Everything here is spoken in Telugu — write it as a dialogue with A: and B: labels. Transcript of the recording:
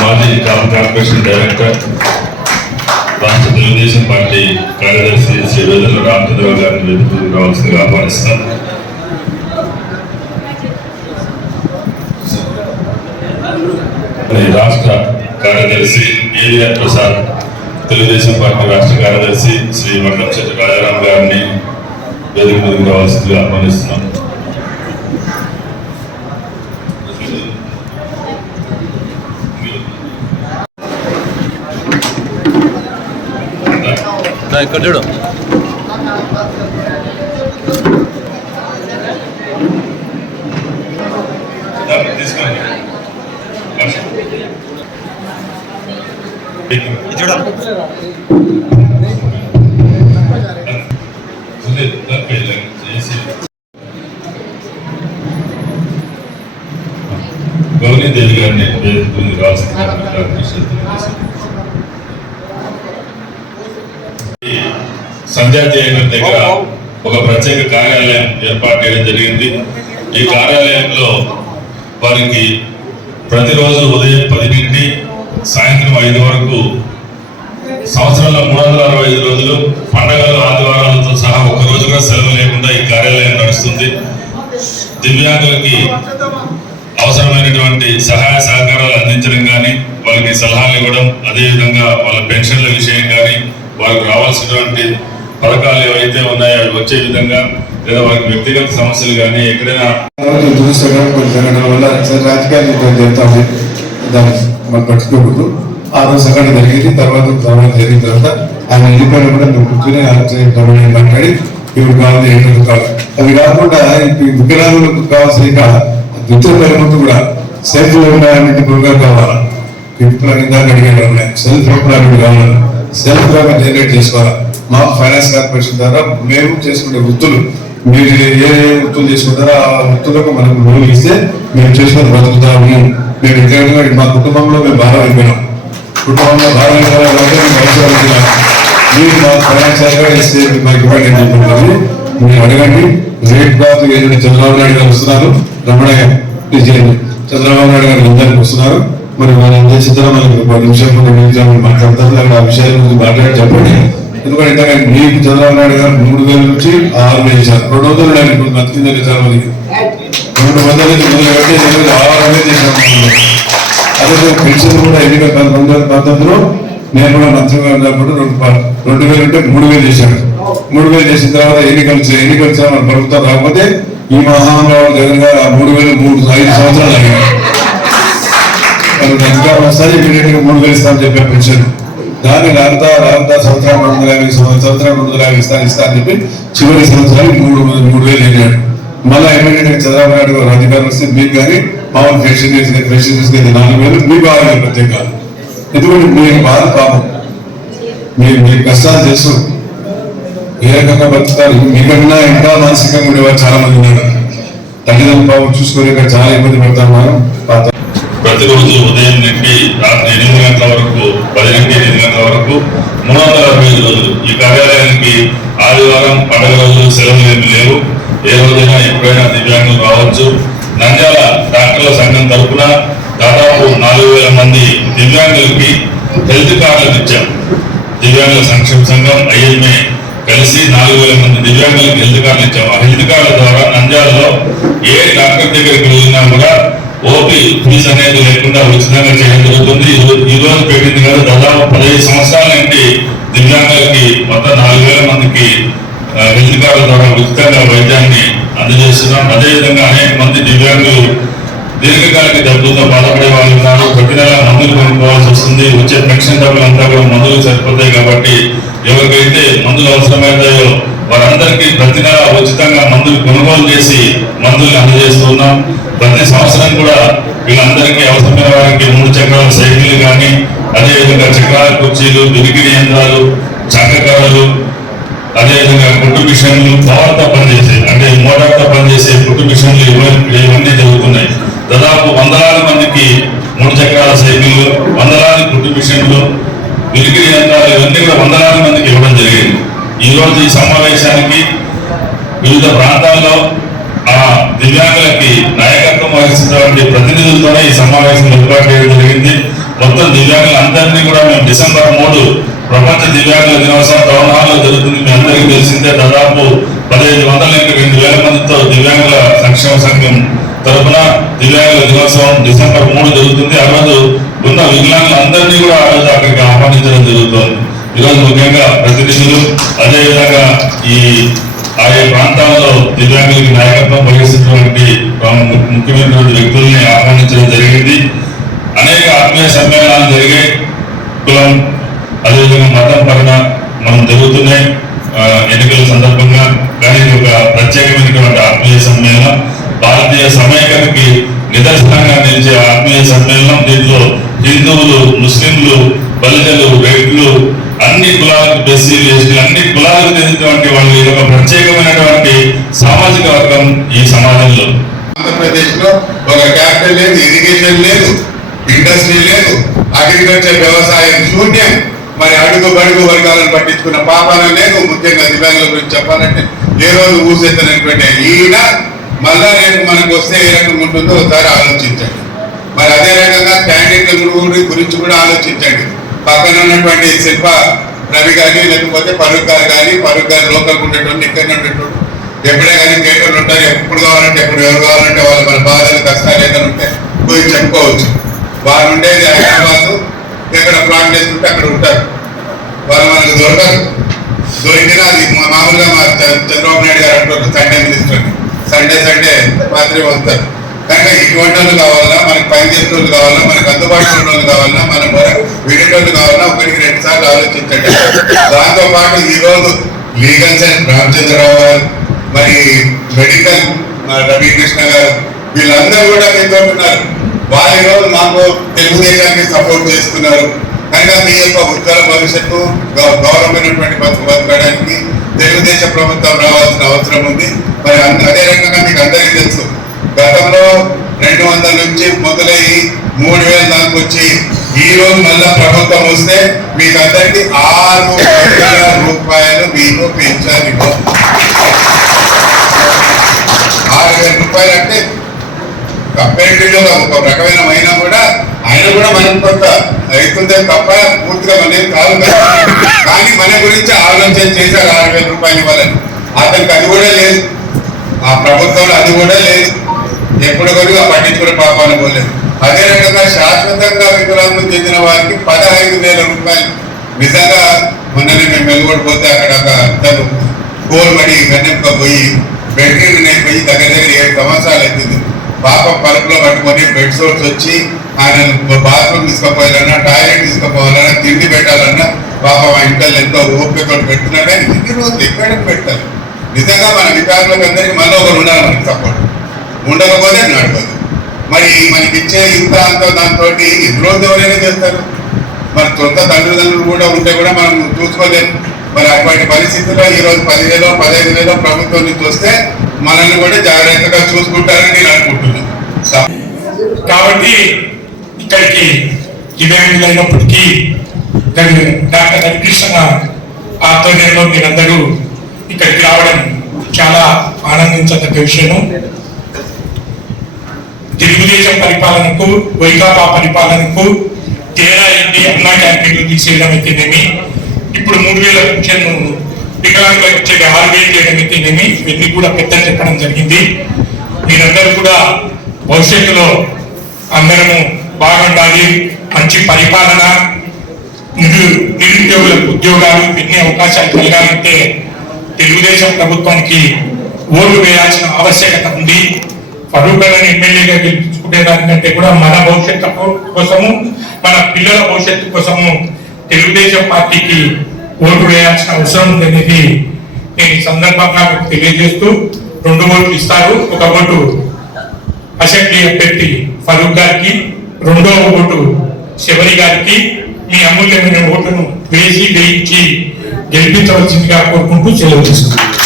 A: మాజీ కాపు కార్పొరేషన్ డైరెక్టర్ రాష్ట్ర తెలుగుదేశం పార్టీ కార్యదర్శి శ్రీ వేదల రామచంద్రరావు గారిని వేదికకు రావాల్సిందిగా ఆహ్వానిస్తాం. రాష్ట్ర కార్యదర్శి ఏవిఆర్ ప్రసాద్ తెలుగుదేశం పార్టీ రాష్ట్ర కార్యదర్శి శ్రీ వడ్లంశెట్టి రాజారాం గారిని వేదిక మీదకి రావాల్సిందిగా
B: ఆహ్వానిస్తున్నాను ఇక్కడ చూడు.
A: దాన్ని
B: చూడ.
A: సుధీర్ గారిని వేదికకు రావాల్సిందిగా ఆహ్వానిస్తున్నాం. ఈ సంధ్యా దగ్గర ఒక ప్రత్యేక కార్యాలయం ఏర్పాటు చేయడం జరిగింది. ఈ కార్యాలయంలో వారికి ప్రతిరోజు ఉదయం పది నుండి సాయంత్రం ఐదు వరకు సంవత్సరంలో మూడు వందల అరవై ఐదు రోజులు పండగలు ఆదివారాలతో సహా ఒక రోజు కూడా సెలవు లేకుండా ఈ కార్యాలయం నడుస్తుంది. దివ్యాంగులకి అవసరమైనటువంటి సహాయ సహకారాలు అందించడం కానీ వాళ్ళకి సలహాలు ఇవ్వడం అదేవిధంగా వాళ్ళ పెన్షన్ల విషయం కానీ వాళ్ళకి రావాల్సినటువంటి పథకాలు ఏవైతే ఉన్నాయో అవి వచ్చే విధంగా లేదా వారికి వ్యక్తిగత సమస్యలు కానీ ఎక్కడైనా
C: జరగడం వల్ల రాజకీయాలు కొంచెం దాన్ని మనం పట్టుకోకూడదు ఆ రోజు సగం జరిగింది తర్వాత తర్వాత జరిగిన తర్వాత ఆయన వెళ్ళిపోయిన కూడా మేము కూర్చొని ఆలోచన మాట్లాడి ఇప్పుడు కావాలి ఏంటో కావాలి. అది కాకుండా ఇప్పుడు ఈ వికలాంగులకు కావాల్సిన ఇంకా ద్వితీయ పరిమితి కూడా సెల్ఫ్ ఎంప్లాయ్మెంట్ ప్రోగ్రామ్ కావాలి? ఇప్పుడు ఇందాక అడిగారు సెల్ఫ్ ఎంప్లాయ్మెంట్ కావాలి? సెల్ఫ్ ఎంప్లాయ్మెంట్ జనరేట్ చేసుకోవాలి? మా ఫైనాన్స్ కార్పొరేషన్ ద్వారా మేము చేసుకునే వృత్తులు మీరు ఏ ఏ వృత్తులు చేసుకుంటారో ఆ వృత్తులకు మనకు లోన్ ఇస్తే మేము చేసుకుని బ్రతుకుతాము మేము ఇక్కడ మా కుటుంబంలో మేము బాగా అయిపోయినాం కుటుంబంలో బాగా అయిపోయినా మేము మీరు మా ఫైనాన్షియల్గా ఇస్తే మాకు ఇవ్వండి అని చెప్తున్నాము మీరు అడగండి. రేట్ బాబు ఏదైనా చంద్రబాబు నాయుడు గారు వస్తున్నారు రమణ చంద్రబాబు నాయుడు గారు అందరికి వస్తున్నారు. మరి మనం ఏం చేసిద్దాం మనకి ఒక నిమిషం నిమిషాలు మాట్లాడతారు. ఆ విషయాల గురించి మాట్లాడి చెప్పండి. ఎందుకంటే ఇంతగా మీకు చంద్రబాబు నాయుడు గారు మూడు వేల నుంచి ఆరు వేలు చేశారు. రెండు వందలు నేను ఇప్పుడు బతికిందని చాలా మందికి రెండు వందల నుంచి మొదలు పెట్టి ఈరోజు ఆరు వేలు చేశాను అదే పెన్షన్ కూడా ఎన్నికల రెండు వేల పంతొమ్మిదిలో నేను కూడా మంత్రిగా ఉన్నప్పుడు రెండు రెండు వేలు ఉంటే మూడు వేలు చేశాను. మూడు వేలు చేసిన తర్వాత ఎన్నికలు ఎన్నికలు మన ప్రభుత్వం రాకపోతే ఈ మహానుభావుడు జగన్ గారు ఆ మూడు వేలు మూడు ఐదు సంవత్సరాలు అయ్యారు అధికారం వస్తాయి ఇమీడియట్ మూడు వేలు ఇస్తామని చెప్పే పెన్షన్. దాన్ని రాంతా రాంతా సంవత్సరం రెండు వందల యాభై సంవత్సరం రెండు వందల యాభై ఇస్తాను ఇస్తా అని చెప్పి చివరి సంవత్సరానికి మూడు మూడు వేలు వెళ్ళాడు. మళ్ళీ ఎమ్మెల్యే చంద్రబాబు నాయుడు గారు అధికారం వస్తే మీకు కానీ మామూలు పెన్షన్ తీసుకుని తీసుకెళ్తే నాలుగు వేలు మీకు ఆరు ప్రత్యేక ప్రత్యేకాలు ఎందుకంటే మీకు బాధ పాపం. మీరు మీ కష్టాలు తెలుసు. ఏ రకంగా బతుకుతారు? మీకన్నా ఇంకా మానసికంగా ఉండేవారు చాలా మంది ఉన్నారు. తల్లిదండ్రులు పాపం చూసుకొని చాలా ఇబ్బంది పడుతున్నారు పాత
A: ప్రతిరోజు ఉదయం నుండి రాత్రి ఎనిమిది గంటల వరకు పదిహేను నుండి వరకు మూడు వందల అరవై ఐదు రోజులు. ఈ కార్యాలయానికి ఆదివారం పండుగ రోజులు సెలవులు ఏమి లేవు. ఏ రోజైనా ఎప్పుడైనా దివ్యాంగులు రావచ్చు. నంద్యాల డాక్టర్ల సంఘం తరఫున దాదాపు నాలుగు వేల మంది దివ్యాంగులకి హెల్త్ కార్డులు ఇచ్చాం దివ్యాంగుల సంక్షేమ సంఘం ఐఎంఏ కలిసి నాలుగు వేల మంది దివ్యాంగులకు హెల్త్ కార్డులు ఇచ్చాము. ఆ హెల్త్ కార్డుల ద్వారా నంద్యాలలో ఏ డాక్టర్ దగ్గరికి వెళ్ళినా కూడా ఓపీ ఫీజు అనేది లేకుండా ఉచితంగా చేయడం జరుగుతుంది ఈ రోజు- పెట్టింది కదా దాదాపు పదిహేను సంవత్సరాల నుండి దివ్యాంగులకి మొత్తం నాలుగు వేల మందికి హెల్త్ కార్డు ద్వారా ఉచితంగా వైద్యాన్ని అందజేస్తున్నాం. అదేవిధంగా అనేక మంది దివ్యాంగులు దీర్ఘకాలిక జబ్బులతో బాధపడే వాళ్ళు ఉన్నారు. ప్రతి నెల మందులు కొనుక్కోవాల్సి వస్తుంది. వచ్చే పెన్షన్ డబ్బులు అంతా కూడా మందులు సరిపోతాయి కాబట్టి ఎవరికైతే మందులు అవసరమవుతాయో వారందరికీ ప్రతి నెల ఉచితంగా మందులు కొనుగోలు చేసి మందులు అందజేస్తున్నాం ప్రతి సంవత్సరం కూడా వీళ్ళందరికీ అవసరమైన వారికి మూడు చక్రాల సైకిల్ కానీ అదేవిధంగా చక్రాల కుర్చీలు దురికిడి యంత్రాలు చక్కకర్రలు అదేవిధంగా కుట్టు మిషన్లు పవర్తో పనిచేసే అంటే మోటార్తో పనిచేసే కుట్టు మిషన్లు ఇవన్నీ ఇవన్నీ జరుగుతున్నాయి. దాదాపు వందలాది మందికి మూడు చక్రాల సైకిళ్ళు వందలాది కుట్టు మిషన్లు దురికిడి యంత్రాలు ఇవన్నీ కూడా వందలాది మందికి ఇవ్వడం జరిగింది. ఈరోజు ఈ సమావేశానికి వివిధ ప్రాంతాల్లో ఆ దివ్యాంగులకి నాయకత్వం వహిస్తున్నటువంటి ప్రతినిధులతోనే ఈ సమావేశం ఏర్పాటు చేయడం జరిగింది. మొత్తం దివ్యాంగులందరినీ కూడా మేము డిసెంబర్ మూడు ప్రపంచ దివ్యాంగుల దినోత్సవం టౌన్ హాల్లో జరుగుతుంది. మీ అందరికీ తెలిసిందే దాదాపు పదిహేను వందల నుంచి రెండు వేల మందితో దివ్యాంగుల సంక్షేమ సంఘం తరపున దివ్యాంగుల దినోత్సవం డిసెంబర్ మూడు జరుగుతుంది. ఆ రోజు ఉన్న వికలాంగులందరినీ కూడా ఆ రోజు అక్కడికి ఆహ్వానించడం జరుగుతుంది. ఈరోజు ముఖ్యంగా ప్రతినిధులు అదేవిధంగా ఈ ఆయా ప్రాంతాల్లో దివ్యాంగులకి నాయకత్వం వహిస్తున్నటువంటి ప్రము- ముఖ్యమైనటువంటి వ్యక్తుల్ని ఆహ్వానించడం జరిగింది. అనేక ఆత్మీయ సమ్మేళనాలు జరిగాయి. కులం అదేవిధంగా మతం పరంగా మనం జరుగుతున్నాయి. ఎన్నికల సందర్భంగా కానీ ఒక ప్రత్యేకమైనటువంటి ఆత్మీయ సమ్మేళనం. భారతీయ సమైక్యతకి నిదర్శనంగా నిలిచే ఆత్మీయ సమ్మేళనం. దీంట్లో హిందువులు ముస్లింలు బలిజలు రెడ్లు అన్ని కులాలకు బెస్సీలు ఎస్టీలు అన్ని కులాలకు చెందినటువంటి వాళ్ళు ఇది ఒక ప్రత్యేకమైనటువంటి సామాజిక వర్గం ఈ సమాజంలో.
B: ఆంధ్రప్రదేశ్లో ఒక క్యాపిటల్ లేదు ఇరిగేషన్ లేదు ఇండస్ట్రీ లేదు అగ్రికల్చర్ వ్యవసాయం శూన్యం. మరి అడుగు బడుగు వర్గాలను పట్టించుకున్న పాపాన లేదు ముఖ్యంగా దివ్యాంగుల గురించి చెప్పాలంటే ఏ రోజు ఊసెత్తనటువంటి ఈయన మళ్ళా రేపు మనకు వస్తే ఏ రకంగా ఉంటుందో ఒకసారి ఆలోచించండి. మరి అదే రకంగా క్యాండిడేట్ల గురించి కూడా ఆలోచించండి. పక్కన ఉన్నటువంటి శిల్ప రవి కానీ లేకపోతే ఫరూక్ గారు కానీ ఫరూక్ గారు లోకల్ ఉండేటోళ్ళు ఇక్కడనే ఉండేటోళ్ళు. ఎప్పుడే కానీ థియేటర్లు ఉంటారు ఎప్పుడు కావాలంటే ఎప్పుడు ఎవరు కావాలంటే వాళ్ళు మన బాధలు కష్టాలు ఏదైనా ఉంటే పోయి చెప్పుకోవచ్చు. వారు ఉండేది హైదరాబాద్ ఎక్కడ ప్లాన్ చేసుకుంటే అక్కడ ఉంటారు. వాళ్ళు మనకు దొరకరు. దొరికినా అది మామూలుగా మా చ- చంద్రబాబు నాయుడు గారు అంటారు సండే మినిస్టర్ సండే సండే రాత్రి వస్తారు. కనుక ఇటువంటి వాళ్ళు కావాలన్నా మనకి పని చేసే వాళ్ళు కావాలన్నా మనకు అందుబాటులో ఉన్న వాళ్ళు కావాలన్నా మన వినేటోళ్ళు కావాలన్నా ఒకరికి రెండు సార్లు ఆలోచించండి. దాంతో పాటు ఈ రోజు లీగల్ సెల్ రామచంద్రరావు గారు మరి మెడికల్ రవికృష్ణ గారు వీళ్ళందరూ కూడా మీతో ఉన్నారు. వారు ఈరోజు మాకు తెలుగుదేశానికి సపోర్ట్ చేస్తున్నారు. కనుక మీ యొక్క ఉజ్వల భవిష్యత్తు గౌరవమైనటువంటి బతుకు బతకడానికి తెలుగుదేశం ప్రభుత్వం రావాల్సిన అవసరం ఉంది. మరి అదే రకంగా మీకు అందరికీ తెలుసు. గతంలో రెండు వందల నుంచి మొదలయ్యి మూడు వేల దాకా వచ్చి ఈ రోజు మళ్ళా ప్రభుత్వం వస్తే మీకు అందరికి ఆరు వేల రూపాయలు మీకు పెంచాలి. ఆరు వేల రూపాయలు అంటే కంపారిటివ్ ఒక రకమైన అయినా కూడా ఆయన కూడా మనకు కొంత అవుతుందే తప్ప పూర్తిగా మనకి కాదు. కానీ మన గురించి ఆలోచన చేశారు ఆరు వేల రూపాయలు ఇవ్వాలని. అతనికి అది కూడా లేదు. ఆ ప్రభుత్వంలో అది కూడా లేదు. ఎప్పుడు కూడా పట్టించుకునే పాపాన్ని పోలేదు. అదే రకంగా శాశ్వతంగా వికలాంగులు చెందిన వారికి పదహైదు వేల రూపాయలు. నిజంగా మొన్ననే మేము వెలువడిపోతే అక్కడ ఒక తను కోల్బడి గన్నెంక పోయి బెడ్రీన్ అయిపోయి దగ్గర దగ్గర ఏడు సంవత్సరాలు అవుతుంది పాప పలుపులో పట్టుకొని బెడ్ సోర్స్ వచ్చి ఆయన బాత్రూమ్ తీసుకుపోవాలన్నా టాయిలెట్ తీసుకుపోవాలన్నా తిండి పెట్టాలన్నా పాప మా ఇంట్లో ఎంతో ఓపికలు పెడుతున్నా కానీ ఇన్ని రోజులు ఎక్కడ పెట్టాలి నిజంగా మన వికారులకు అందరికీ మళ్ళీ ఒకరు ఉండాలి మనకి సపోర్ట్ ఉండకపోతే నడవదు. మరి మనకి ఇచ్చే ఇంత అంత దాంతో ఎన్ని ఎవరైనా చేస్తారు? మన సొంత తల్లిదండ్రులు కూడా ఉంటే కూడా మనం చూసుకోలేము మరి అటువంటి పరిస్థితుల్లో ఈ రోజు పదివేలు పదహైదు వేలో ప్రభుత్వం నుంచి వస్తే మనల్ని కూడా జాగ్రత్తగా చూసుకుంటారని నేను అనుకుంటున్నాను.
D: కాబట్టి ఇక్కడికి దివ్యాంగులు అయినప్పటికీ డాక్టర్ హరికృష్ణ ఆధ్వర్యంలో మీరందరూ ఇక్కడికి రావడం చాలా ఆనందించదగ్గ విషయం తెలుగుదేశం పరిపాలనకు వైకాపా పరిపాలనకు తేడా ఏంటి? అన్నా క్యాంటీన్లు తీసేయడం అయితేనేమి? ఇప్పుడు మూడు వేల పెన్షన్ వికలాంగులకు ఇచ్చే ఆరు వేలు చేయడం అయితేనేమి? ఇవన్నీ కూడా పెద్ద చెప్పడం జరిగింది. మీరందరూ కూడా భవిష్యత్తులో అందరము బాగుండాలి. మంచి పరిపాలన నిరు నిరుద్యోగులకు ఉద్యోగాలు ఇవన్నీ అవకాశాలు కలగాలంటే తెలుగుదేశం ప్రభుత్వానికి ఓటు వేయాల్సిన ఆవశ్యకత ఉంది. ఫరూకలను ఎమ్మెల్యేగా గెలిపించుకునే దానికంటే కూడా మన భవిష్యత్తు కోసము మన పిల్లల భవిష్యత్తు కోసము తెలుగుదేశం పార్టీకి ఓటు వేయాల్సిన అవసరం ఉందనేది నేను ఈ సందర్భంగా మీకు తెలియజేస్తూ రెండు ఓట్లు ఇస్తారు. ఒక ఓటు అసెంబ్లీ అభ్యర్థి ఫరూక్ గారికి రెండవ ఓటు శబరి గారికి. మీ అమూల్యమైన ఓటును వేసి వేయించి గెలిపించవలసిందిగా కోరుకుంటూ సెలవు తీసుకుంటున్నాను.